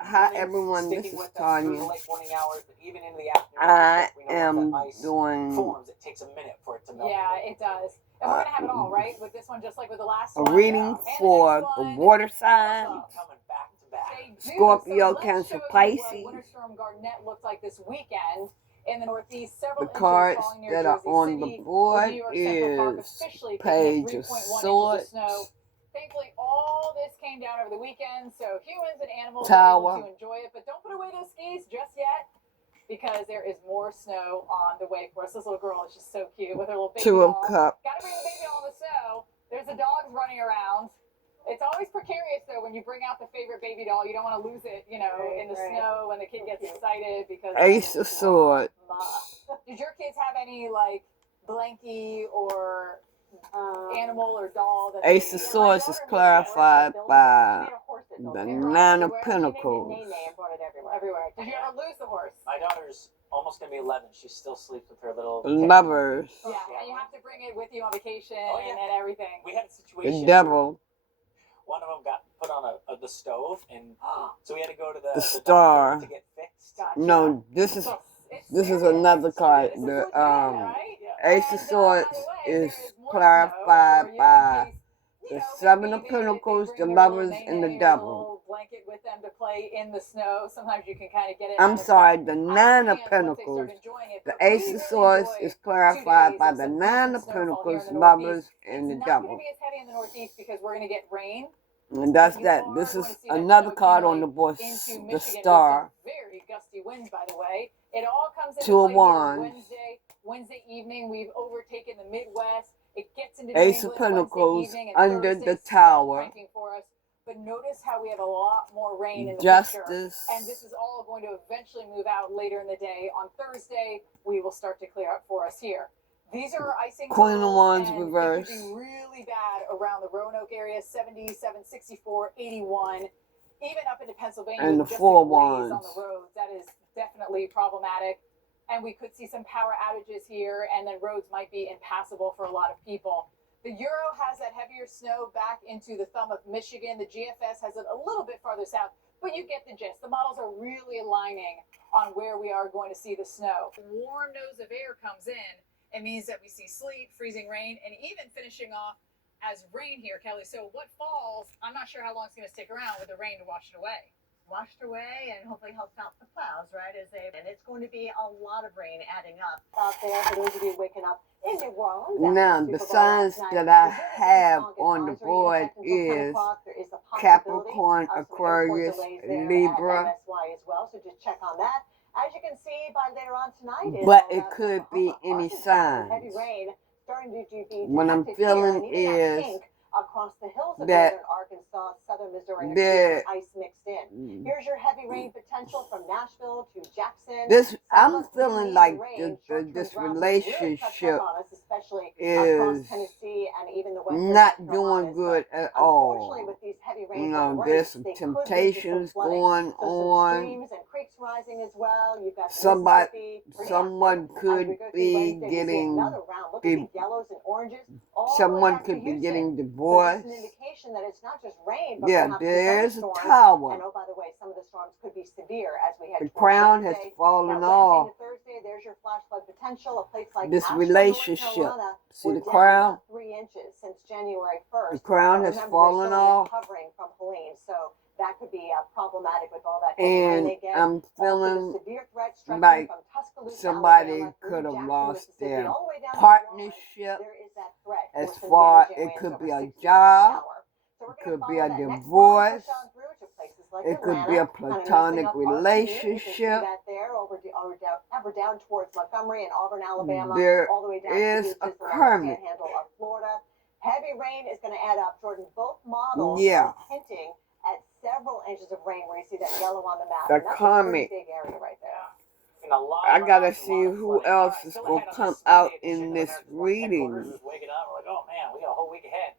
Hi everyone, this is Tanya. I am doing Yeah, it does. And we're going to have it all, right? With this one, just like with the last a one. reading for the water sign, Scorpio, Cancer, Pisces. Winter Storm Garnett looked like this weekend in the Northeast. Several The cards that are on the board is Page of Swords, thankfully, all this came down over the weekend, so humans and animals Tower, are able to enjoy it. But don't put away those skis just yet, because there is more snow on the way for us. This little girl is just so cute with her little baby Two of doll. Cups. Gotta bring the baby doll in the snow. There's the dogs running around. It's always precarious, though, when you bring out the favorite baby doll. You don't want to lose it, you know, in the snow when the kid gets excited. Because Ace of Swords. Did your kids have any, like, blankie or animal or doll? That Ace of Swords is clarified by the Nine of Pentacles. Everywhere. Did you ever lose the horse? My daughter's almost going to be 11. She still sleeps with her little... Lovers. Yeah, and you have to bring it with you on vacation and everything. We had a situation... The Devil. One of them got put on the stove, and so we had to go to the Star. to get fixed. Gotcha. No, this is another card. The Ace of Swords is clarified by the Seven of Pentacles, the Lovers, and the Devil. Blanket with them to play in the snow. Sometimes you can kind of get it. I'm sorry, the Nine of Pentacles. The Ace of Swords is clarified by the Nine of Pentacles, Lovers, and the Devil. It's not going to be as heavy in the Northeast because we're going to get rain. And that's that. This is another card on the board, the Star. Very gusty winds, by the way. It all comes into Two of play Wands. Wednesday evening. We've overtaken the Midwest. It gets into Ace of Pentacles under the tower. For us. But notice how we have a lot more rain in the Justice. picture. And this is all going to eventually move out later in the day. On Thursday, we will start to clear up for us here. These are icing Queen of Wands and reverse. It could be really bad around the Roanoke area, 77, 64, 81, even up into Pennsylvania. And the just Four the Wands. on the roads. That is definitely problematic. And we could see some power outages here, and then roads might be impassable for a lot of people. The Euro has that heavier snow back into the thumb of Michigan. The GFS has it a little bit farther south, but you get the gist. The models are really aligning on where we are going to see the snow. Warm nose of air comes in. It means that we see sleet, freezing rain, and even finishing off as rain here, Kelly. So what falls, I'm not sure how long it's going to stick around with the rain to wash it away. Washed away and hopefully helps out the clouds, right? And it's going to be a lot of rain adding up out there for those of you waking up in New Orleans. Now, the signs that I have on the board is Capricorn, Aquarius, Libra. As well, so just check on that. As you can see by later on tonight, but it could be any sign. Heavy rain starting to be what I'm feeling is across the hills of that northern Arkansas, southern Missouri, there's ice mixed in. Here's your heavy rain potential from Nashville to Jackson. I'm feeling like this relationship is not doing good at all. You know, there's some temptations going on. Someone could be getting someone could be getting divorced. Yeah, there's a tower. And oh, by the way, some of the storms could be severe as we head the crown has fallen off. Thursday, there's your flash flood potential. A place like this Asheville, relationship. See the crown? 3 inches since January 1st. The crown has fallen off. Recovering from Helene, so that could be problematic with all that. And I'm feeling like somebody could have lost their partnership. As far, it could be a job, it could be a divorce, it could be a platonic relationship. There is a karmic. Heavy rain is going to add up, Jordan. Both models are hinting at several inches of rain where you see that yellow on the map. The karmic. Big area right there. I gotta see who else is gonna come out in this reading. Waking up, we're like, oh man, we got a whole week ahead.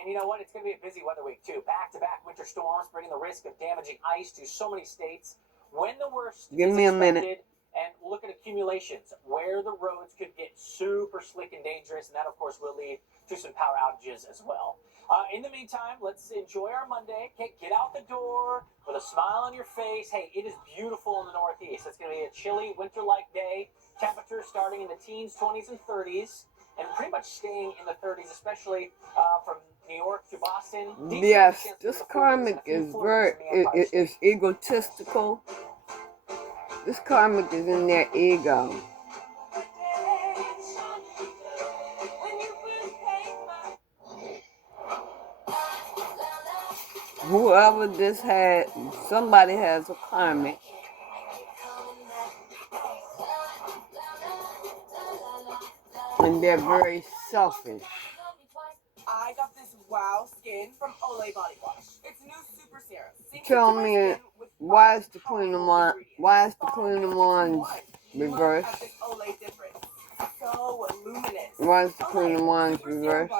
And you know what? It's going to be a busy weather week too. Back-to-back winter storms, bringing the risk of damaging ice to so many states. When the worst Give me a minute. And look at accumulations, where the roads could get super slick and dangerous, and that, of course, will lead to some power outages as well. In the meantime, let's enjoy our Monday. Get out the door with with a smile on your face. Hey, it is beautiful in the Northeast. It's going to be a chilly, winter-like day. Temperatures starting in the teens, 20s, and 30s, and pretty much staying in the 30s, especially from New York to Boston. Yes, this karmic is is egotistical. This karmic is in their ego. Whoever this had, somebody has a karmic. And they're very selfish. I got this wow skin from Olay Body Wash. It's new super serum. Tell me, why is the Queen of Wands reversed? So luminous. Why is the Queen of Wands reversed?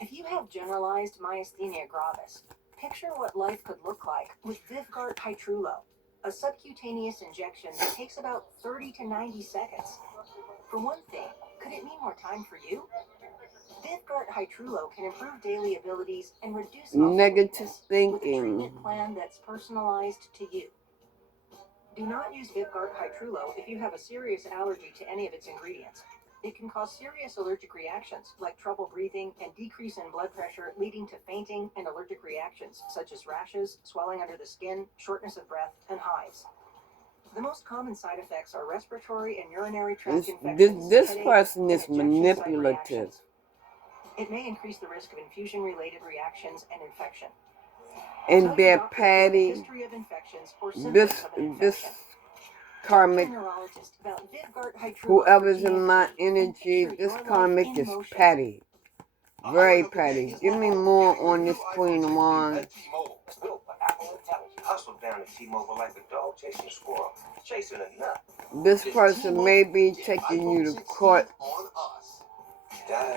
If you have generalized myasthenia gravis, picture what life could look like with Vyvgart Hytrulo, a subcutaneous injection that takes about 30 to 90 seconds. For one thing, could it mean more time for you? Vyvgart Hytrulo can improve daily abilities and reduce negative with a thinking. treatment plan that's personalized to you. Do not use Vyvgart Hytrulo if you have a serious allergy to any of its ingredients. It can cause serious allergic reactions like trouble breathing and decrease in blood pressure, leading to fainting and allergic reactions such as rashes, swelling under the skin, shortness of breath, and hives. The most common side effects are respiratory and urinary tract infections. This headache, person is and injection site manipulative. reactions. It may increase the risk of infusion-related reactions and infection. And Tell your they're doctor if you have a petty. history of infections or symptoms of an infection. Karmic, Neurologist about Vyvgart Hytrulo whoever's for in my GNC, and energy, picture this your life karmic in is motion. petty. Very petty. Give me more on this Queen of Wands. Hustled down to T-Mobile like a dog chasing a squirrel, chasing a nut. This person may be taking you to court.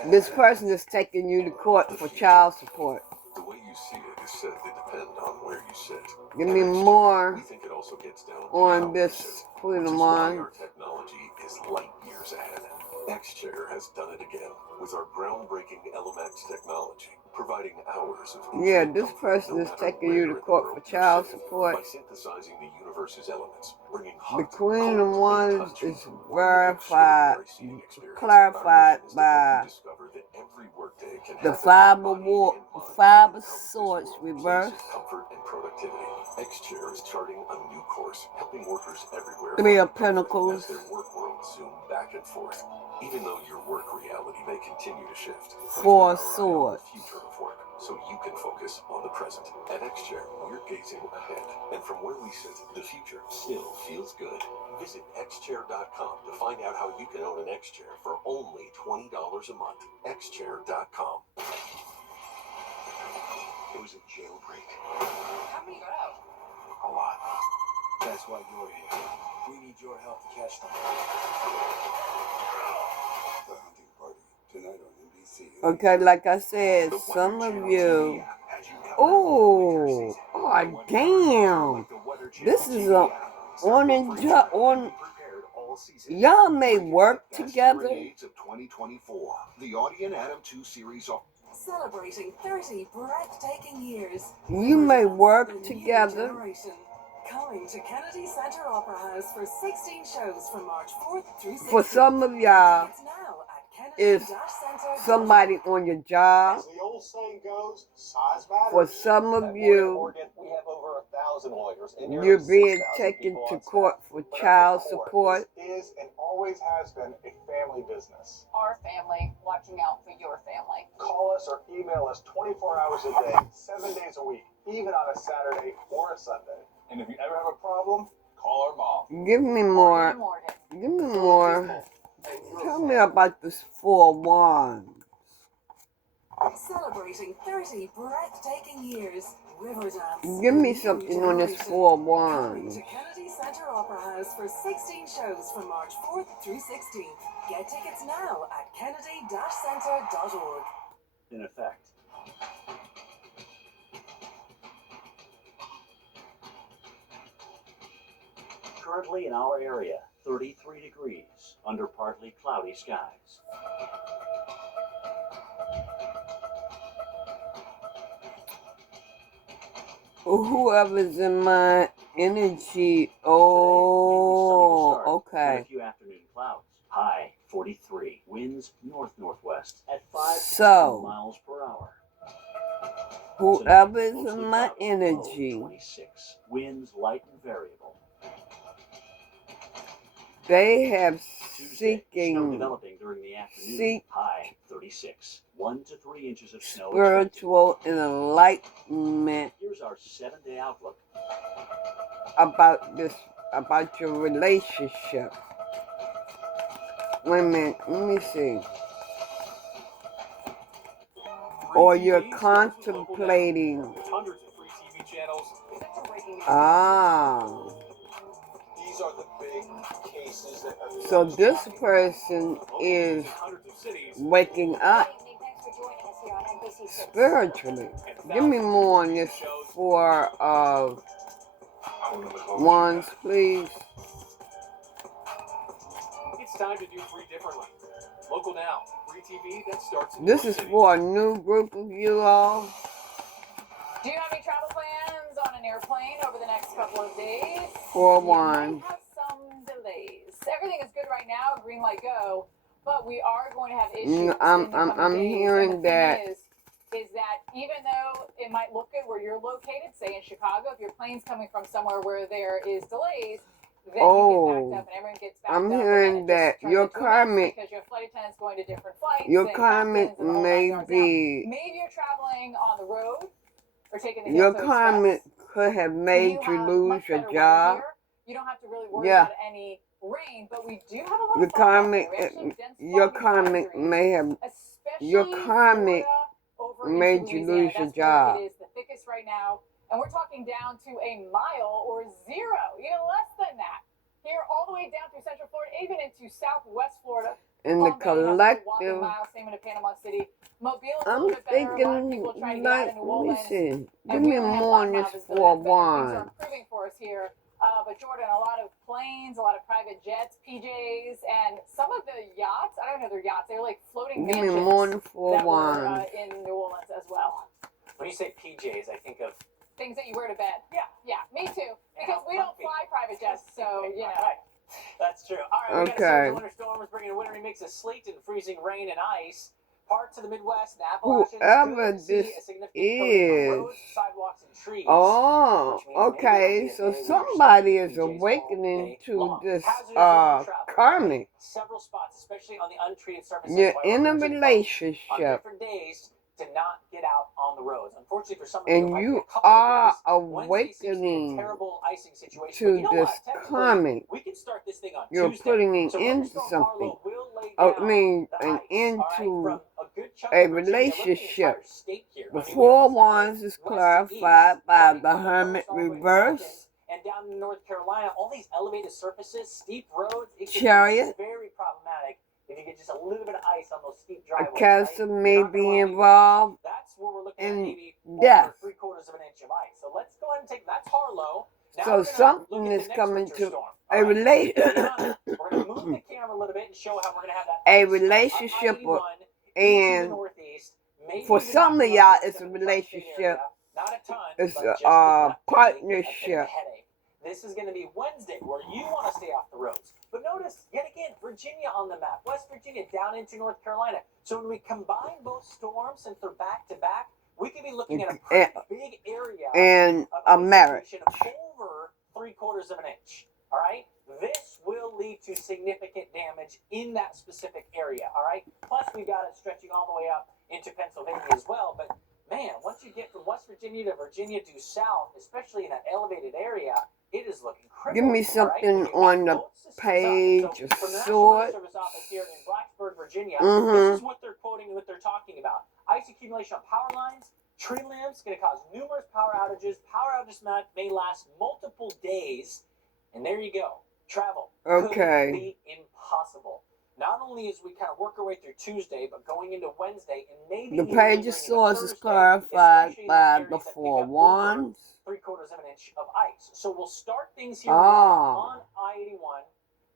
This person is taking you to court for child support. The way you see it is said to depend on where you sit. Give me more We think it also gets down to on how this you sit, Queen which of is why Wands. our technology is light years ahead. X-Chair has done it again with our groundbreaking LMX technology, providing hours of Yeah, infinite this comfort, person no is matter taking where you in to the court world for you're child sitting. support. By synthesizing the universe's elements, bringing The hot, Queen of cold, Wands and is touchy, one verified, extraordinary seating experience. clarified Our mission is to by help you discover that every workday can the happen Five in of body and mind, Five of in an Swords out-of-this-world place reversed. of comfort and productivity. X-Chair is charting a new course, helping workers everywhere Three find of comfort Pentacles. as their work worlds zoom back and forth. Even though your work reality may continue to shift, we've Four got our eye on Swords. the future of work, so you can focus on the present. At X-Chair, we're gazing ahead, and from where we sit, the future still feels good. Visit xchair.com to find out how you can own an X-Chair for only $20 a month. xchair.com. It was a jailbreak. How many got out? A lot. That's why you're here. We need your help to catch them. The hunting party tonight on NBC. Okay, like I said, some of you. Oh, damn. This is on. Y'all may work together. The Audie and Adam 2 series of Celebrating 30 breathtaking years. You may work together. Coming to Kennedy Center Opera House for 16 shows from March 4th through 16th. For some of y'all, Tickets now at it's Kennedy-Center. somebody on your job. As the old saying goes, size matters. For some of you, We have over 1,000 lawyers. And you're nearly being 6,000 taken people to on court staff. for But at child the core, support. This is and always has been a family business. Our family watching out for your family. Call us or email us 24 hours a day, 7 days a week, even on a Saturday or a Sunday. And if you ever have a problem, call our mom. Give me more. Give me more. Tell me about this Four of Wands. Celebrating 30 breathtaking years. Riverdance. Give me something on this Four of Coming Wands. to Kennedy Center Opera House for 16 shows from March 4th through 16th. Get tickets now at kennedy-center.org. in effect. Currently in our area, 33 degrees under partly cloudy skies. Whoever's in my energy. Today, Oh, mainly sunny to start, with a okay. few afternoon clouds. High 43. Winds north-northwest at 5 to 10 So, miles per hour. whoever's Tonight, mostly in my cloudy, energy, low 26. Winds light and variable. they have Tuesday, snow seeking, developing during the afternoon. seek High 36. 1 to 3 inches of snow expected. spiritual enlightenment Here's our 7-day outlook. about this, about your relationship. Wait a minute, let me see. Or you're contemplating. There's hundreds of free TV channels. Ah. These are the big cases that are. So this person is waking up spiritually. Give me more on this 4 of Wands, please. It's time to do free differently. Local now. Free TV that starts in This your is city. for a new group of you all. Do you have any travel plans on an airplane over the next couple of days? 4 You Wands. might have some delays. Everything is good right now, green light go, but we are going to have issues in the coming I'm days. hearing And the that. thing is that even though it might look good where you're located, say in Chicago, if your plane's coming from somewhere where there is delays, then you get backed up and everyone gets backed I'm up. hearing that your karmic, because your flight attendant's going to different flights. your and karmic captains and all may nine yards. be, Now, maybe you're traveling on the road or taking the your Hilton karmic Express. could have made you have lose much your better weather job. here. You don't have to really worry Yeah. about any rain, but we do have a lot Your of fog out karmic, there. We actually have dense your fog karmic advisories, may have, especially your karmic Florida over made into you Louisiana. lose your That's where job. it is the thickest right now, and we're talking down to a mile or 0, even less than that. Here, all the way down through Central Florida, even into Southwest Florida. In the Palm Bay has a walking collective, mile, same in Panama City. Mobile's a I'm little bit better. A lot of thinking, people trying to get out like, of New let me Orleans. see. Give And we me only have more on 5 this miles visibility. 4 That's better. Things are Wands. improving for us here. But Jordan, a lot of planes, a lot of private jets, PJs, and some of the yachts. I don't know they're yachts. They're like floating Give me mansions more than 4 that were Wands. in New Orleans as well. When you say PJs, I think of Things that you wear to bed. Yeah, me too. And Because how we don't comfy. fly private jets, so you know. Right. That's true. All right, we got a Okay. series of winter storms bringing a wintry mix of sleet and freezing rain and ice. Parts of the Midwest and Appalachians Whoever could see this a significant coating on is. roads, sidewalks, and trees. Oh, Which means maybe it'll okay. be a So day where you're somebody stuck in is PJs all awakening day to long. this Hazardous winter travel. karmic. Several spots, especially on the untreated surfaces. You're by in a rivers and boats, on relationship different days to not get out on the roads. Unfortunately, for some of you, it and might be you a couple are of days. Wednesday seems to be a awakening terrible icing situation. to But you know this what? Technically, karmic. we can start this thing on You're Tuesday. putting it So Winter into Storm something. Harlow will lay I down mean, the and ice, all right, into from a good chunk a of Virginia, literally the relationship. entire state here. The I mean, we 4 almost have Wands is west to clarified east, by right, the from the Hermit coast all the way to the reverse. mountains, and down in North Carolina, all these elevated surfaces, steep roads, it can Chariot. be very problematic if you get just a little bit of ice on those steep A driveways. Cancer Right? may You're not gonna be wanna leave the house. involved That's where we're looking at in maybe death. over 3/4 of an inch of ice. So let's go ahead and take that's Harlow. Now So we're gonna something look at is the next coming winter to storm. a All right? relation, Rihanna, we're gonna move the camera a little bit and show how we're gonna have that a ice from up relationship, I-81 into the and northeast. Maybe for even some of knocking y'all, out it's a some of the tri-state relationship. area. Not a ton, It's but a just enough to make it a bit of a partnership. headache. This is going to be Wednesday where you want to stay off the roads. But notice, yet again, Virginia on the map. West Virginia down into North Carolina. So when we combine both storms, since they're back to back, we could be looking at a pretty big area And of a ice marriage. accretion of over 3/4 of an inch. All right? This will lead to significant damage in that specific area. All right? Plus, we've got it stretching all the way up into Pennsylvania as well. But man, once you get from West Virginia to Virginia due south, especially in an elevated area, it is looking critical. Give me something on the page of From the National Weather swords. Service office here in Blacksburg, Virginia, Mhm. this is what they're quoting and what they're talking about. Ice accumulation on power lines, tree limbs, going to cause numerous power outages. Power outages may last multiple days. And there you go. Travel Okay. could be impossible. Not only as we kind of work our way through Tuesday, but going into Wednesday and maybe The even page of lingering into swords is Thursday, clarified especially in by those the areas that pick 4 up over Wands. 3/4 of an inch of ice. So we'll start things here Ah. on I-81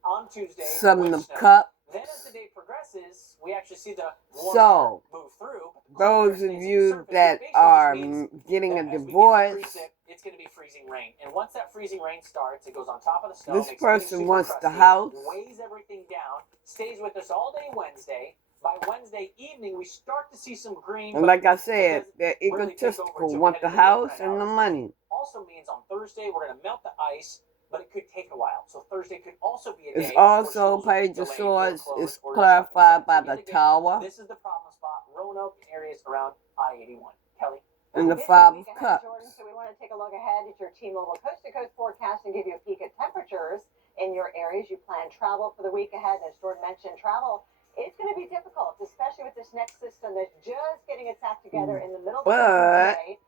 on Tuesday. 7 with of snow. Cups. Then as the day progresses, we actually see the warm So, air move through. But the cold air those of stays at the you surface, which that basically just are means getting a that as we get divorce, decrease it, it's going to be freezing rain. And once that freezing rain starts, it goes on top of the snow. This makes person everything wants super the crusty, house. weighs everything down, stays with us all day Wednesday. By Wednesday evening, we start to see some green. And like I said, they're really egotistical, want the house and the money. Also means on Thursday, we're going to melt the ice, but it could take a while. So Thursday could also be a day. It's also Page of Swords. It's clarified by the Tower. This is the problem spot, Roanoke areas around I-81. Kelly? And the Five of Cups. Jordan, so we want to take a look ahead at your T-Mobile coast-to-coast forecast and give you a peek at temperatures in your areas. You plan travel for the week ahead. As Jordan mentioned, travel is going to be difficult, especially with this next system that's just getting its act together in the middle of the day.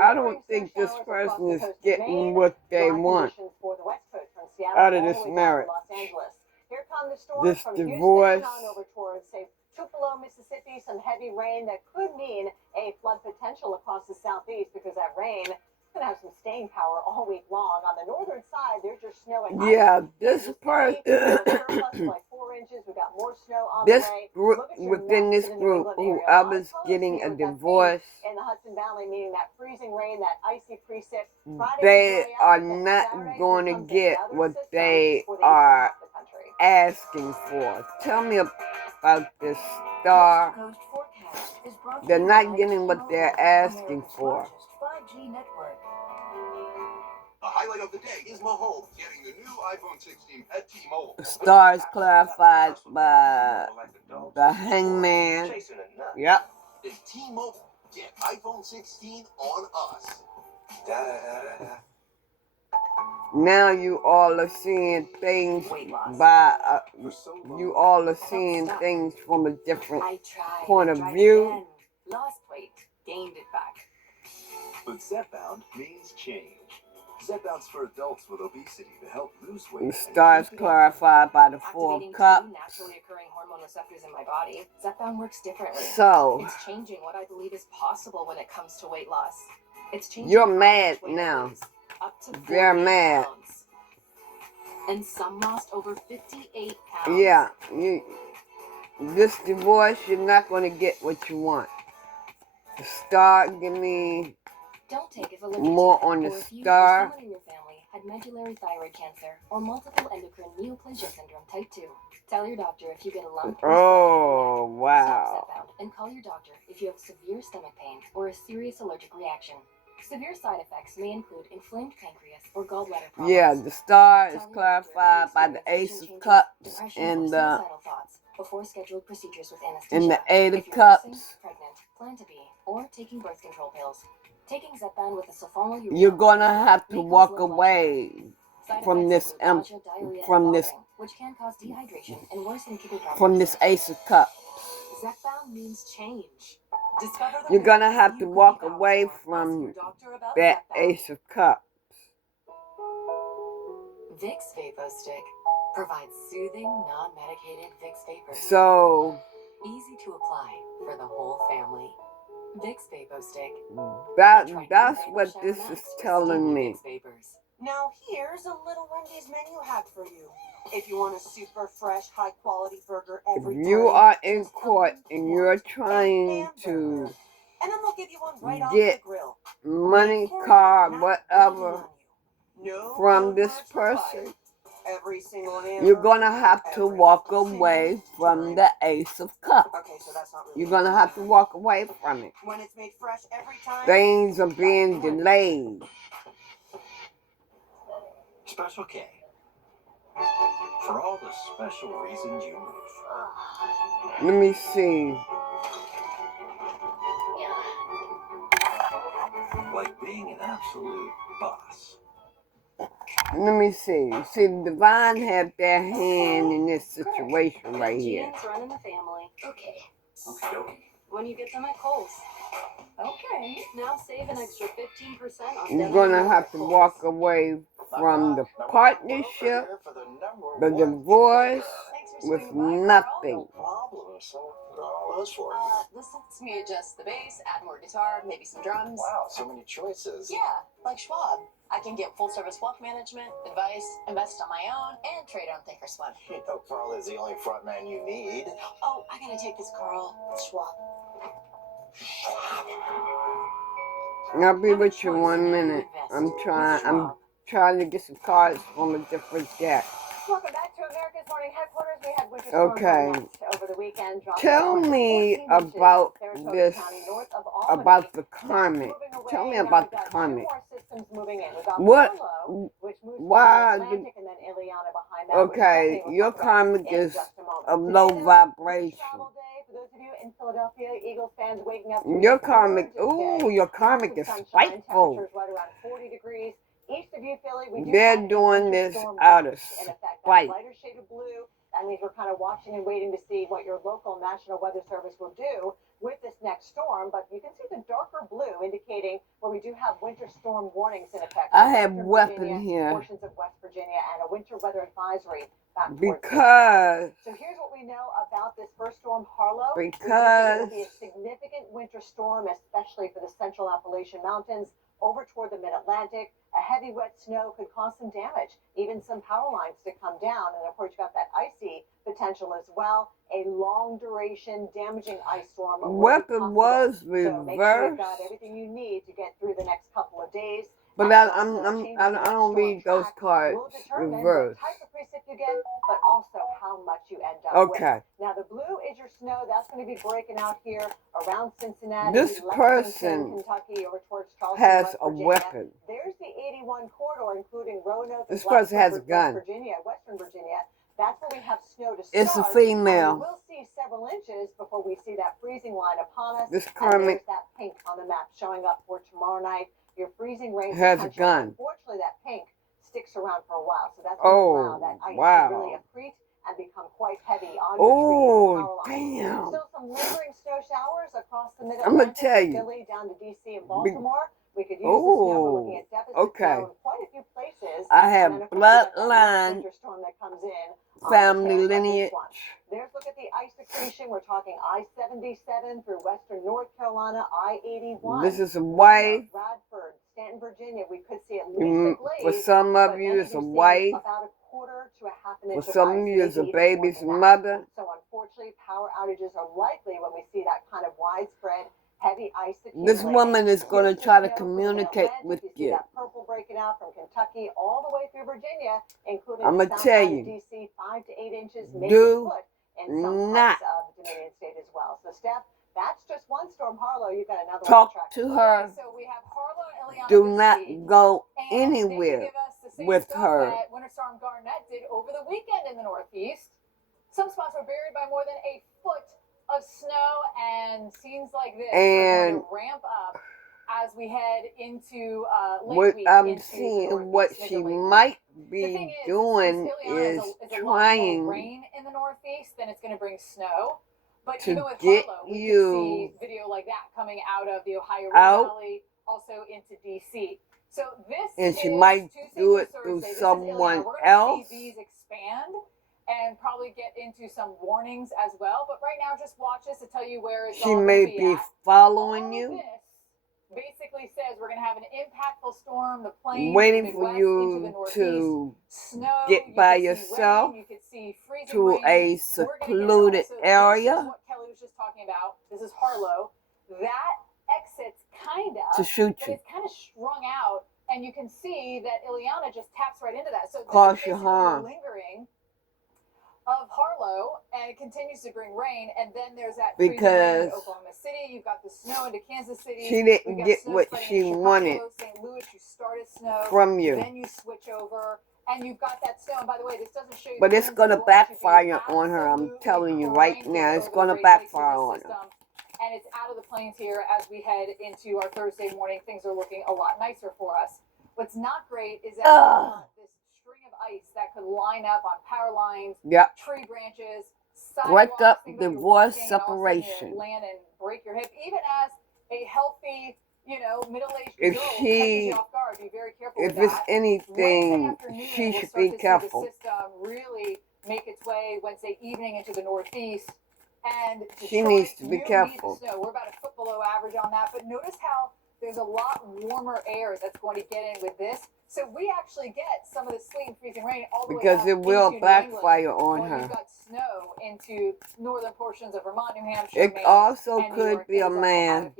I don't think this person is getting what they want out of this marriage. Here come the storms This from divorce. Houston on over towards, say, Tupelo, Mississippi. Some heavy rain that could mean a flood potential across the southeast because that rain is going to have some staying power all week long. On the northern side, there's your snow and ice. Yeah, this person. Like 4 inches. We got more snow on This the way. group, within this group, whoever's getting a divorce, in the Hudson Valley, meaning that freezing rain, that icy precip. they are not going to get what they are asking for. Tell me about this star. They're not getting what they're asking for. The highlight of the day is Mahomes getting the new iPhone 16 at T-Mobile. The star is clarified by the Hangman. Yep. It's T-Mobile. Get iPhone 16 on us. Now you all are seeing things by you all are seeing things from a different point of view. Lost weight, gained it back. But Zepbound means change. Zepbound's for adults with obesity to help lose weight. The star is clarified by the Four of Cups. Naturally occurring hormone receptors in my body. Zepbound works differently. So it's changing what I believe is possible when it comes to weight loss. It's changing. You're mad now. Up to they're mad. Pounds. And some lost over 58 pounds. Yeah, this divorce, you're not going to get what you want. The star, give me Don't take it for more on the star. Someone in your family had medullary thyroid cancer or multiple endocrine neoplasia syndrome type 2. Tell your doctor if you get a lump. Oh, wow. Stop Zepbound and call your doctor if you have severe stomach pain or a serious allergic reaction. Severe side effects may include inflamed pancreas or gallbladder problems. Yeah, the star is clarified by the Ace of Cups and the before scheduled procedures with anesthesia. and the Eight of if you're Cups. nursing, pregnant, plan to be, or taking birth control pills. Taking Zepbound with a sulfonylurea. You're gonna have to walk away from this which can cause dehydration and worsen kidney problems. From this Ace of Cups. Zepbound means change. You're gonna have to walk away from that Ace of Cups. Vicks Vapor Stick provides soothing, non-medicated Vicks Vapor. So easy to apply for the whole family. Vicks Vapor Stick. That's what this is telling me. Now here's a little Wendy's menu hack for you. If you want a super fresh, high quality burger every If you time, are in court and you're trying to and then they'll give you one right off get the grill. money, car, whatever No from this words person, required. Every single you're gonna have to walk away from the Ace of Cups. Okay, so that's not really You're gonna have to walk away from it. when it's made fresh every time. Things are being delayed. Special K. For all the special reasons you move. Let me see. Like being an absolute boss. Let me see. See, the Divine had their hand in this situation right here. Genes run in the family. Okay. Okay. When you get them at Kohl's. Okay. Now save an extra 15% on You're gonna have to walk away from the partnership, the divorce, with nothing. This lets me adjust the bass, add more guitar, maybe some drums. Wow, so many choices. Yeah, like Schwab. I can get full service wealth management, advice, invest on my own, and trade on Thinkorswim. You know Carl is the only front man you need. Oh, I gotta take this, Carl. Schwab. I'll be with you 1 minute. I'm trying to get some cards from a different deck. Welcome back to America's Morning Headquarters. We had winter storm over the weekend. Tell me about this, about the Karmics. Tell me about the Karmics. What? Why? Okay, your Karmic is of low vibration. Your Karmic, ooh, your Karmic is spiteful. They're doing this out of spite. That means we're kind of watching and waiting to see what your local National Weather Service will do with this next storm. But you can see the darker blue indicating where we do have winter storm warnings in effect. I have weapon here. Portions of West Virginia and a winter weather advisory. Because. So here's what we know about this first storm, Harlow. Because. It will be a significant winter storm, especially for the central Appalachian Mountains over toward the mid-Atlantic. A heavy wet snow could cause some damage, even some power lines to come down. And of course, you've got that icy potential as well. A long duration damaging ice storm. Weapon was reversed. So make sure you've got everything you need to get through the next couple of days. But I don't read those cards reversed. Type of precip you get, but also how much you end up with. Now the blue is your snow. That's going to be breaking out here around Cincinnati. This person Kentucky, over towards Charleston, has West a Virginia. weapon. There's the 81 corridor, including Roanoke. This person has a gun. Western Virginia. That's where we have snow to start. It's a female. We'll see several inches before we see that freezing line upon us. This Karmic. There's that pink on the map showing up for tomorrow night. Your freezing rain has a gun. Unfortunately, that pink sticks around for a while, so that's going to allow that ice wow. to really accrete and become quite heavy on your trees. Damn. Still some lingering snow showers across the Mid-Atlantic. I'm gonna tell you. Philly down to DC and Baltimore. We could use the snow. We're looking at deficit snow in quite a few places. I have bloodline, storm that comes in. family lineage. There's look at the ice accretion. We're talking I-77 through western North Carolina, I-81. This is a wave. Bradford, Stanton, Virginia. We could see at least a glaze. For some of you, it's a wave. About a quarter to a half an inch For some of you, it's a baby's more mother. So unfortunately, power outages are likely when we see that kind of widespread heavy ice accumulation. This woman is going to try to communicate with you. That purple breaking out from Kentucky all the way through Virginia, including I'm going to tell you, DC, 5 to 8 inches, maybe do a foot in some not parts of Dominion State as well. So, Steph, that's just one storm. Harlow, you've got another talk one to her. So we have Harlow and Ileana do not go and anywhere with her. That Winter Storm Garnett did over the weekend in the Northeast. Some spots were buried by more than a foot of snow, and scenes like this are going to ramp up as we head into late week. I'm seeing what she might be doing is trying rain in the Northeast, then it's going to bring snow. But to even with get Harlow, we you could see video like that coming out of the Ohio out, Valley, also into DC. So this and she is might Tuesday do it through through Thursday. someone We're else. See these expand and probably get into some warnings as well. But right now, just watch this to tell you where it's she may be following you. This basically says we're going to have an impactful storm. The plains, waiting for you to snow, get by yourself to a secluded area. This is what Kelly was just talking about. This is Harlow. That exits kind of to shoot you. But it's kind of strung out, and you can see that Ileana just taps right into that. So cause this you is harm. Lingering of Harlow, and it continues to bring rain, and then there's that because in Oklahoma City. You've got the snow into Kansas City. She didn't get what she wanted St. Louis, you started snow from you. Then you switch over, and you've got that snow. And by the way, this doesn't show you. But it's gonna backfire on her. I'm telling you right now, it's gonna backfire on her. And it's out of the plains here as we head into our Thursday morning. Things are looking a lot nicer for us. What's not great is that this string of ice that could line up on power lines, tree branches, break up, divorce, walking, separation. Land and break your hip, even as a healthy, middle-aged if girl she, catches you off guard, be very careful if with it's that. anything, she should be careful. The system really make its way Wednesday evening into the Northeast. And she needs to be careful. We're about a foot below average on that, but notice how there's a lot warmer air that's going to get in with this. So we actually get some of the sleet and freezing rain all the way because it will backfire on her. You've got snow into northern portions of Vermont, New Hampshire. It Maine, also and could be a man.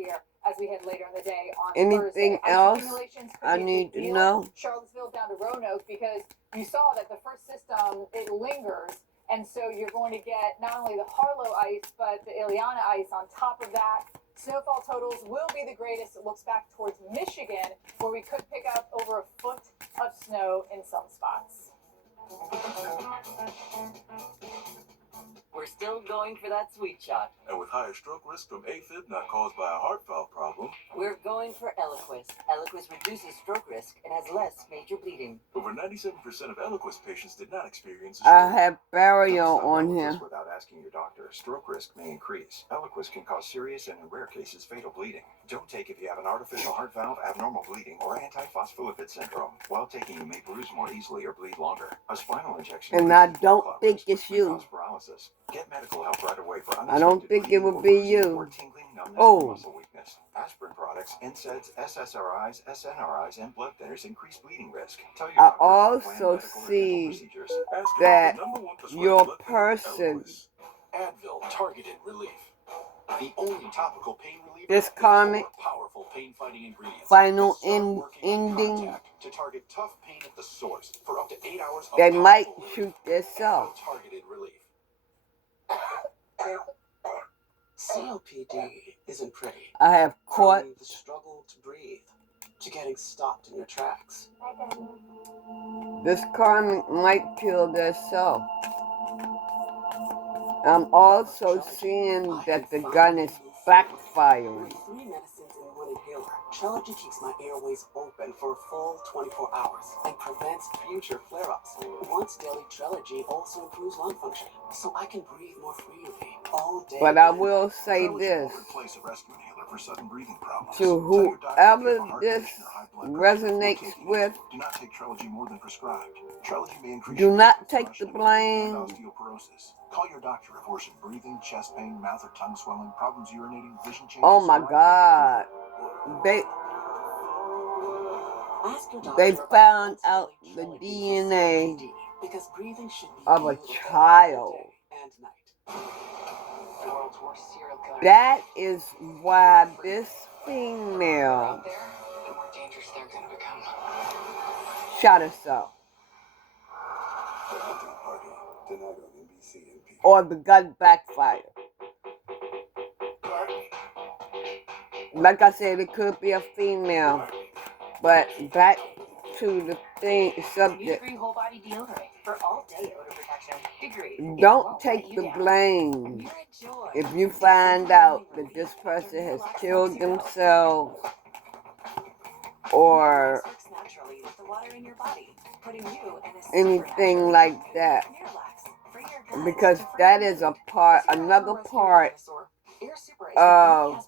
as we head later in the day on Anything Thursday. Ice else accumulations could I be a need big to deal. know? Charlottesville down to Roanoke, because you saw that the first system, it lingers. And so you're going to get not only the Harlow ice, but the Ileana ice on top of that. Snowfall totals will be the greatest. It looks back towards Michigan, where we could pick up over a foot of snow in some spots. We're still going for that sweet shot. And with higher stroke risk from AFib not caused by a heart valve problem, We're going for Eliquis. Eliquis reduces stroke risk and has less major bleeding. over 97% of Eliquis patients did not experience a I stroke. have burial Don't stop on Eliquis here. without asking your doctor. Stroke risk may increase. Eliquis can cause serious and, in rare cases, fatal bleeding. Don't take if you have an artificial heart valve, abnormal bleeding, or antiphospholipid syndrome. While taking, you may bruise more easily or bleed longer. A spinal injection And I increases blood don't clot think risk, it's which may you. cause paralysis. Get medical help right away for I don't unexpected think it bleeding would or be bruising or you. tingling, numbness, or Oh, muscle weakness. Aspirin products, NSAIDs, SSRIs, SNRIs, and blood thinners increase bleeding risk. Tell your I doctor about planned also medical or dental see procedures. Ask about that the #1 prescribed your blood thinner, person, Eliquis. Advil Targeted Relief. The only topical pain reliever this with comic, 4 powerful pain-fighting ingredients final that start working on ending, contact to target tough pain at the source for up to 8 hours of they might powerful relief. shoot themselves. Advil Targeted Relief. COPD isn't pretty. I have caught From the struggle to breathe to getting stopped in your tracks. this comic might kill themselves. I'm also seeing that the gun is backfiring. With 3 medicines in 1 inhaler, Trelegy keeps my airways open for a full 24 hours and prevents future flare-ups. Once daily Trelegy also improves lung function, so I can breathe more freely all day. But I will say this Replace a rescue inhaler for sudden breathing problems. to Tell your doctor if you whoever have a heart this condition or high blood pressure before resonates taking it. with, Do not take Trelegy more than prescribed. Trelegy may increase do your risk not of take the thrush, and blame. osteoporosis. Call your doctor if worsened breathing, chest pain, mouth or tongue swelling, problems urinating, vision changes. Oh my God. They found out the DNA because breathing should be of a beautiful child. all day and night. The world's worst serial killer. That is why this female Out there, the more dangerous they're gonna become. shot herself. Party tonight on NBC and P. Or the gun backfired. Like I said, it could be a female. But back to the subject. Degree whole body deodorant for all day odor protection. Degree. Don't take the blame if you find out that this person has killed themselves or anything like that, because that is another part of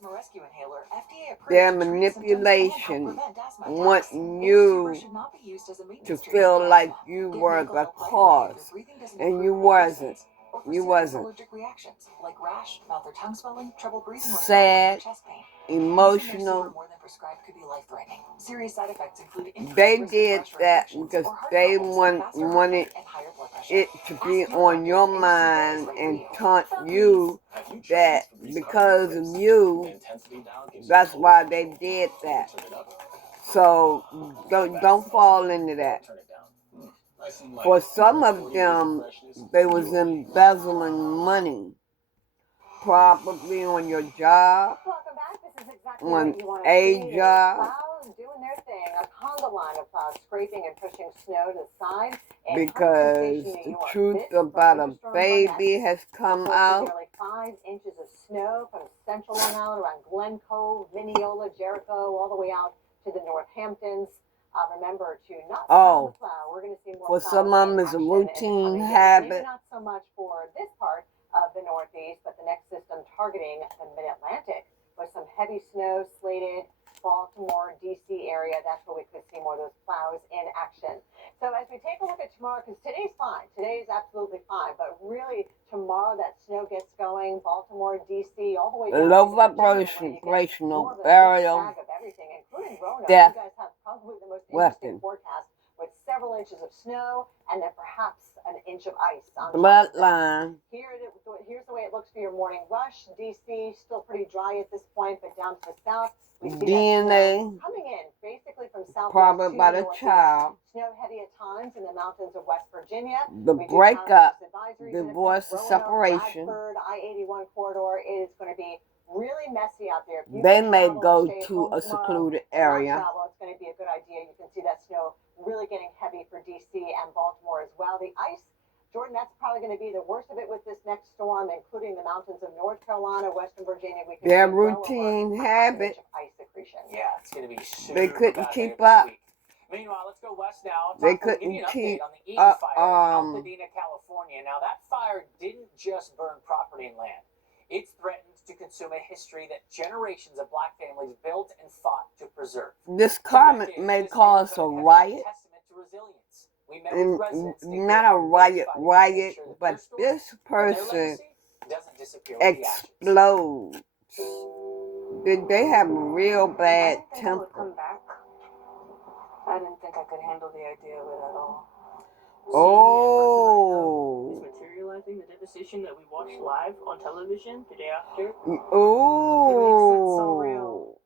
their manipulation, wanting you to feel like you were the cause, and you wasn't. You wasn't. Sad, emotional. They did that because they wanted it to be on your mind and taunt you that because of you, that's why they did that. So don't fall into that. For some of them, they was embezzling money, probably on your job, on a job, doing their thing, a conga line of plows scraping and pushing snow to the side. Because the truth about a baby has come out. Nearly 5 inches of snow from central Long Island around Glen Cove, Mineola, Jericho, all the way out to the Northamptons. Remember to not the plow. We're going to see more. For some of them, it's a routine habit. Maybe not so much for this part of the Northeast, but the next system targeting the Mid-Atlantic with some heavy snow slated. Baltimore, D.C. area, that's where we could see more of those plows in action. So as we take a look at tomorrow, because today's fine, today is absolutely fine, but really tomorrow that snow gets going, Baltimore, D.C., all the way down low vibrational burial, death, you guys have probably the most interesting forecast with several inches of snow and then perhaps an inch of ice. Bloodline. Here here's the way it looks for your morning rush. DC still pretty dry at this point, but down to the south, we see DNA, that snow coming in basically from southwest probably to by the the northeast. child. Snow heavy at times in the mountains of West Virginia. The We do breakup, have advisories in divorce, effect. the Roanoke, separation. Bradford, I-81 corridor is going to be really messy out there. If you They can may travel go or stay at to home a tomorrow, secluded not area. travel, it's going to be a good idea. You can see that snow really getting heavy for DC and Baltimore as well. The ice, Jordan, that's probably going to be the worst of it with this next storm, including the mountains of North Carolina, Western Virginia. We Their see well routine over half an habit. inch of ice accretion. Yeah, it's going to be super They couldn't bad keep there this up. week. Meanwhile, let's go west now. They We'll give couldn't you an keep update on the Eden up. fire in Altadena, California. Now, that fire didn't just burn property and land. It's threatened to consume a history that generations of black families built and fought to preserve. This Karmic may cause a riot. Testament to resilience. We met with residents. Not a riot, but this person doesn't disappear with the ashes. explodes. They have a real bad temper. Come back. I didn't think I could handle the idea of it at all. Oh. Is materializing the devastation that we watched live on television the day after. Oh. It makes it so real.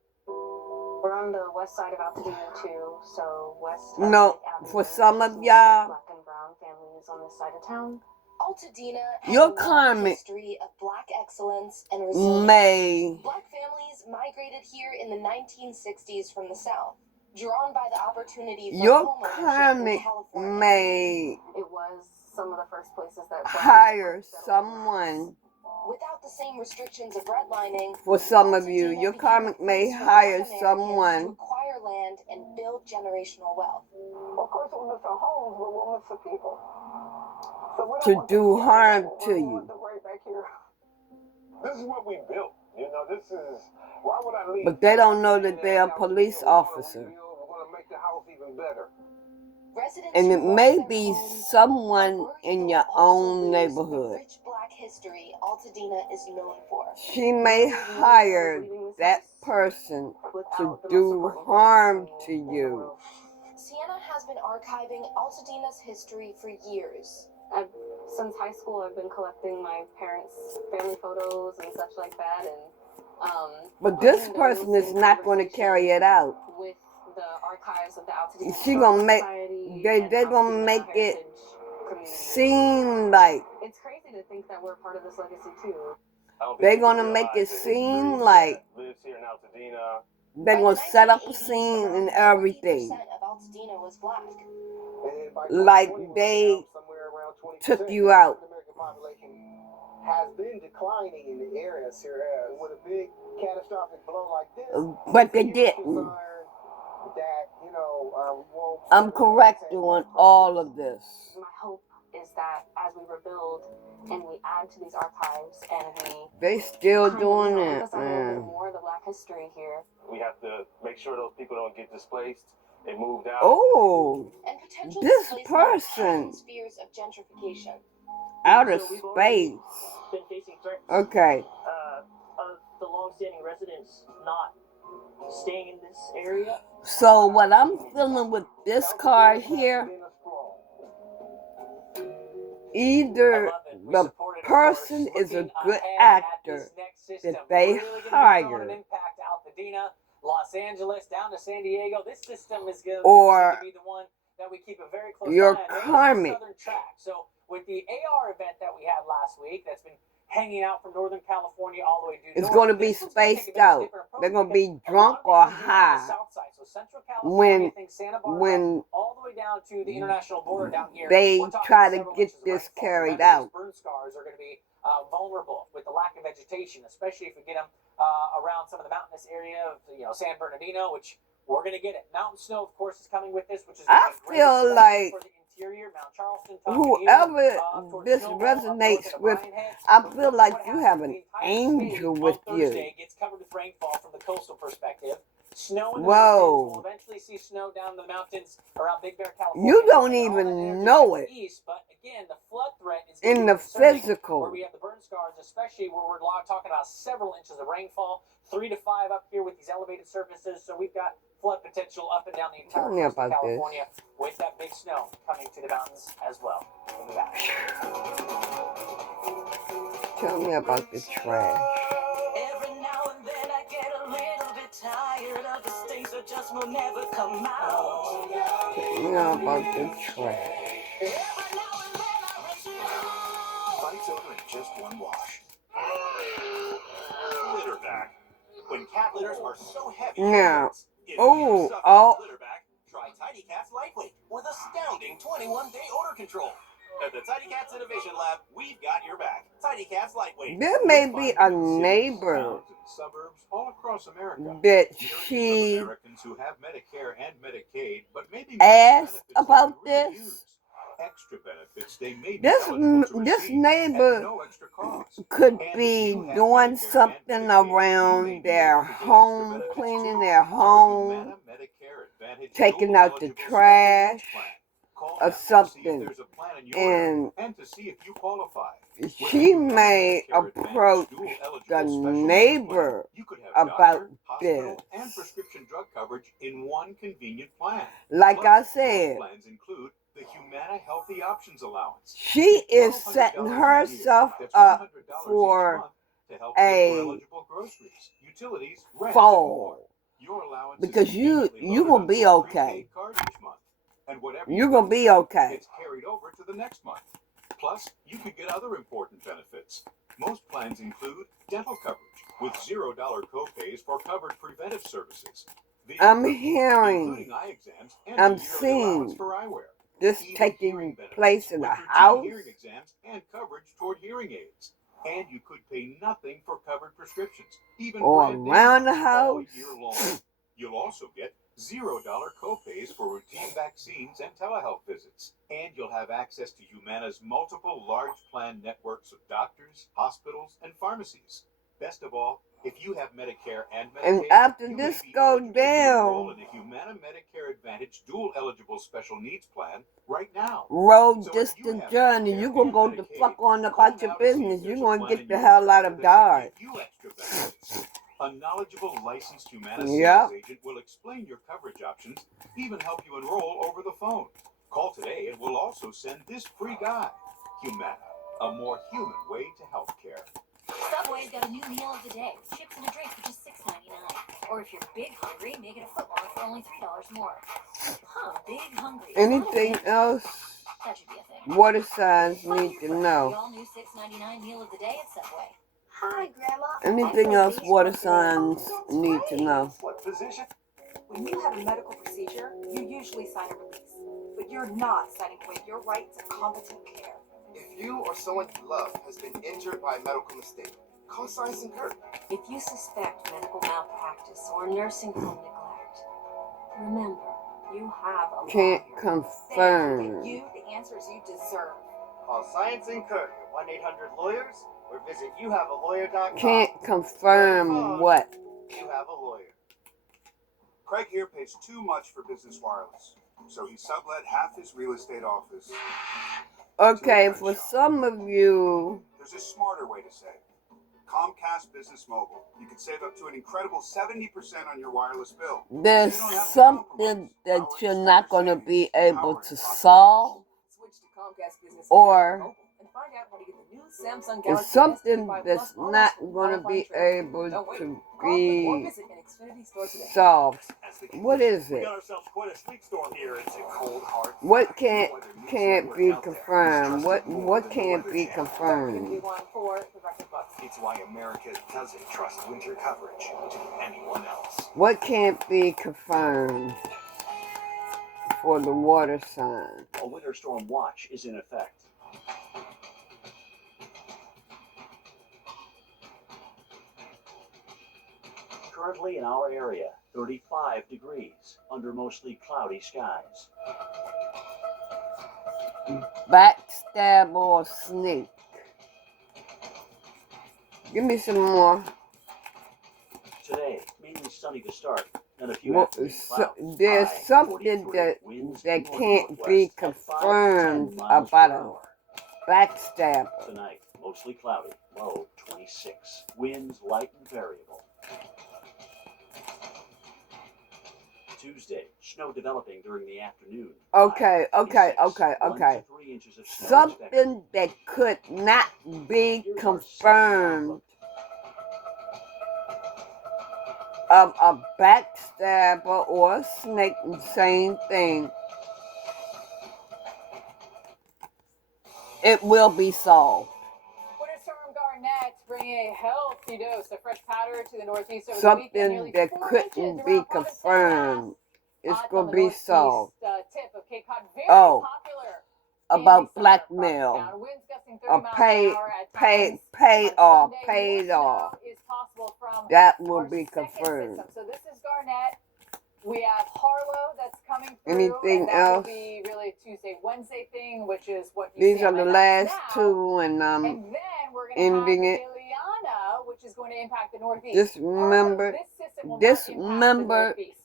We're on the west side of Altadena too, so west of No, for some of y'all, black and brown families on this side of town. Altadena has your a long Karmic history of black excellence and resilience. may Black families migrated here in the 1960s from the south, drawn by the opportunity for your homeownership Karmic in California. may It was some of the first places that hire someone. Without the same restrictions of redlining, For some of you, your Karmic may hire someone to acquire land and build generational wealth. Of course, we'll miss our homes, but we'll miss the people. So we don't to want do to harm to we you. want them right back here. This is what we built. You know, this is, why would I leave? But they don't know that they're a police officer. We're going to make the house even better. And it may be someone in your own neighborhood. Rich black history Altadena is known for. She may hire that person to do harm to you. Sienna has been archiving Altadena's history for years. Since high school, I've been collecting my parents' family photos and such like that, and But this person is not going to carry it out. with the archives of the Altadena She gonna make they're gonna make it seem like it's crazy to think that we're part of this legacy too. they're gonna make it seem like Lives here in Altadena. they're gonna set up a scene and everything. 40% of Altadena was black. Like they took you out. Has been declining in the area, Sierra, with a big catastrophic blow like this. But they didn't. That, you know, I'm correct on all of this. My hope is that as we rebuild and we add to these archives and we They still kind of, doing it, emphasize a little bit man. more of the black history here. We have to make sure those people don't get displaced. They moved out. Oh, And potential this displacement person heightens fears of gentrification. outer So we've space. already been facing threats Okay. of the long-standing residents not staying in this area. So what I'm feeling with this card here, either the person is a good actor that they hired, Impact Altadena, Los Angeles, down to San Diego. This system is going or to be the one that we keep a very close your eye on. There's the Karmic. Southern Track. So with the AR event that we had last week, that's been hanging out from Northern California all the way due It's north, going to be this one's gonna take a spaced bit of a out. different approach They're going to because be a drunk lot or of people are on the high south side. So Central California, I think Santa Barbara, when all the way down to the international border down here. they We're talking try to several get inches of this rainfall. carried Remember, out. these burn scars are going to be vulnerable with the lack of vegetation, especially if we get them around some of the mountainous area of San Bernardino, which we're going to get it. Mountain snow, of course, is coming with this, which is I great, feel especially like for the interior, Mount Charleston, whoever towards this Snowball, up north resonates into with, Bryan Head. I But feel look like what you happens. have The an entire angel state with on you. Thursday gets covered with rainfall from the coastal perspective. Snow in the Whoa. mountains. We'll eventually see snow down in the mountains around Big Bear, California. You don't And all that even energy know heads it. East, but again, the flood threat is In gonna be the concerning, physical. where we have the burn scars, especially where we're talking about several inches of rainfall, 3 to 5 up here with these elevated surfaces. So we've got flood potential up and down the entire Tell me coast of about this. California with that big snow coming to the mountains as well. We'll be back. Tell me about the trash. Every now and then I get a little bit tired of the things that just will never come out. Tell me about the trash. Fight's over in just one wash. Litter back. When cat litters are so heavy, Now, if you oh, suffer oh, from litter back, try Tidy Cat's Lightweight with astounding 21-day odor control. At the Tidy Cats Innovation Lab, we've got your back. Tidy Cat's Lightweight. there may be a neighbor Suburbs all across America. that she Americans who have Medicare and Medicaid, but maybe asked about this. Extra benefits they may be This eligible to this receive neighbor at no extra cost. could be doing something around their home, cleaning their home, taking out the trash or something, and to see if you qualify. she may approach the neighbor about this. And prescription drug coverage in one convenient plan. Like I said, Plans include the Humana Healthy Options Allowance. she is setting herself up for a fall, because you gonna be okay. You're gonna be okay. It's carried over to the next month. Plus, you could get other important benefits. Most plans include dental coverage with $0 copays for covered preventive services. I'm hearing, Including eye exams and I'm a yearly seeing allowance for eyewear. this Even taking hearing benefits place in with a routine house hearing exams and coverage toward hearing aids. And you could pay nothing for covered prescriptions, even or brand around the names all house. year long. You'll also get $0 copays for routine vaccines and telehealth visits. And you'll have access to Humana's multiple large plan networks of doctors, hospitals, and pharmacies. Best of all, if you have Medicare and Medicaid, And after you this may be go eligible to enroll down, in a Humana Medicare Advantage dual eligible special needs plan right now. road So if this you the have journey, Medicare you gonna and go the Medicaid, fuck on call about your now to see if business. there's You a gonna plan get in the your hell out area of that Dodge. could give you extra benefits. A knowledgeable licensed Humana Yep. sales agent will explain your coverage options, even help you enroll over the phone. Call today and we'll also send this free guide. Humana, a more human way to healthcare. Subway's got a new meal of the day. Chips and a drink for just $6.99. Or if you're big hungry, make it a footlong for only $3 more. Huh, big hungry. Anything else That should be a thing. water signs need to The know? all new $6.99 meal of the day at Subway. Hi, Grandma. Anything else water signs need to know? What position? When you have a medical procedure, you usually sign a release. But you're not signing away your right to competent care. If you or someone you love has been injured by a medical mistake, call Science and Kirk. If you suspect medical malpractice or nursing home neglect, remember, you have a Can't lawyer. confirm. Give you the answers you deserve. Call Science and Kirk at 1-800-LAWYERS or visit youhavealawyer.com. Can't confirm what? You have a lawyer. Craig here pays too much for business wireless, so he sublet half his real estate office. Okay, for some of you, There's a smarter way to save. Comcast Business Mobile. You can save up to an incredible 70% on your wireless bill. there's something that you're not going to be able to solve, Switch to Comcast Business or Mobile and find out how to get the new Samsung it's Galaxy something S25 that's Plus not with going to be qualifying able Don't wait. to Call, click, or be visit an Xfinity store today. solved. What is We it? got ourselves quite a sleep storm here. It's a cold, hard. What can't be confirmed? What can't be confirmed? It's why America doesn't trust winter coverage to anyone else. What can't be confirmed for the water sign? A winter storm watch is in effect. Currently in our area, 35 degrees under mostly cloudy skies. Backstab or sneak? Give me some more. Today, mainly sunny to start, and a few Well, afternoon clouds. there's High something 43, that winds can't north-northwest be at 5 to 10 confirmed miles per about a hour. backstabber. Tonight, mostly cloudy, low 26. Winds light and variable. Tuesday, snow developing during the afternoon. Okay. 1 to 3 inches of snow expected. Something that could not be confirmed of a backstabber or a snake, same thing. It will be solved. Winter storm Garnett bringing a healthy dose of fresh powder to the northeast over Something the weekend. Nearly that 4 couldn't inches be around confirmed. It's Odds going on to the be solved. northeast tip of Cape Cod, very Oh, popular about blackmail. winds gusting 30 Or miles an hour at times. paid off. Sunday, Paid more off. snow is possible from That will our be second confirmed. system. So this is Garnett. We have Harlow that's coming through. Anything and that else? will be really a Tuesday, Wednesday thing, which is what you These see are on the my last maps now. two, and And then we're going to have ending it. Ileana, which is going to impact the northeast. Just remember, Harlow, this system will not impact the northeast.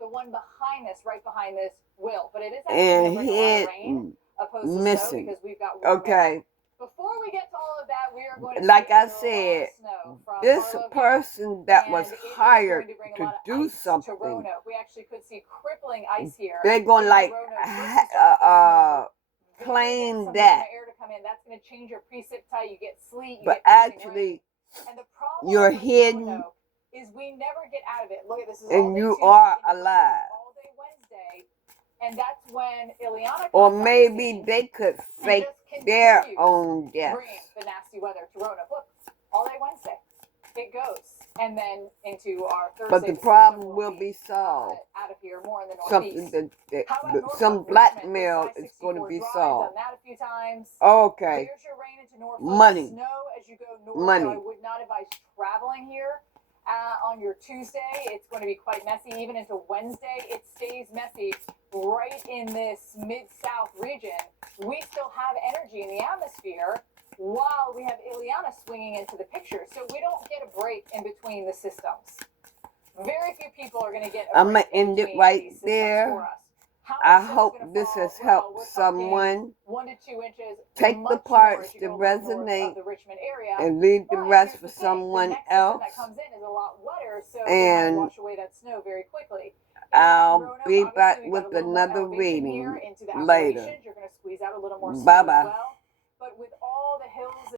The one behind this, right behind this, will. But it is actually going to bring a lot of rain opposed to snow because we've got warm air. Before we get to all of that, we are going to like see I a said, lot of snow from this Harlow person that was and it is hired going to bring a to lot of do ice to something, Roanoke. We actually could see crippling ice here. they're going to like claim that. Air to come in. That's going to change your precip type. You get sleet. You But get freezing actually, rain. And the problem you're with hidden Roanoke is we never get out of it. Look at this. Is and all day you Tuesday, are into alive. all day Wednesday, and that's when Ileana Or comes on the maybe scene they could and fake just their continues own to death. bring the nasty weather to Roanoke. Look, all day Wednesday, it goes, and then into our Thursday. But the problem will be solved. Out of here, more in the Something northeast. some blackmail is going to be solved. Done that a few times. Okay. There's your rain into Norfolk. Money. Snow as you go north. Money. So I would not advise traveling here on your Tuesday. It's going to be quite messy. Even into Wednesday, it stays messy. Right in this mid-south region, we still have energy in the atmosphere while we have Ileana swinging into the picture. So we don't get a break in between the systems. Very few people are going to get a break. I'm going to end it right there. I hope this has helped someone. 1 to 2 inches. Take the parts that resonate and leave the rest for someone else. That comes in is a lot wetter, so and wash away that snow very quickly. I'll be back with another reading later. Bye-bye.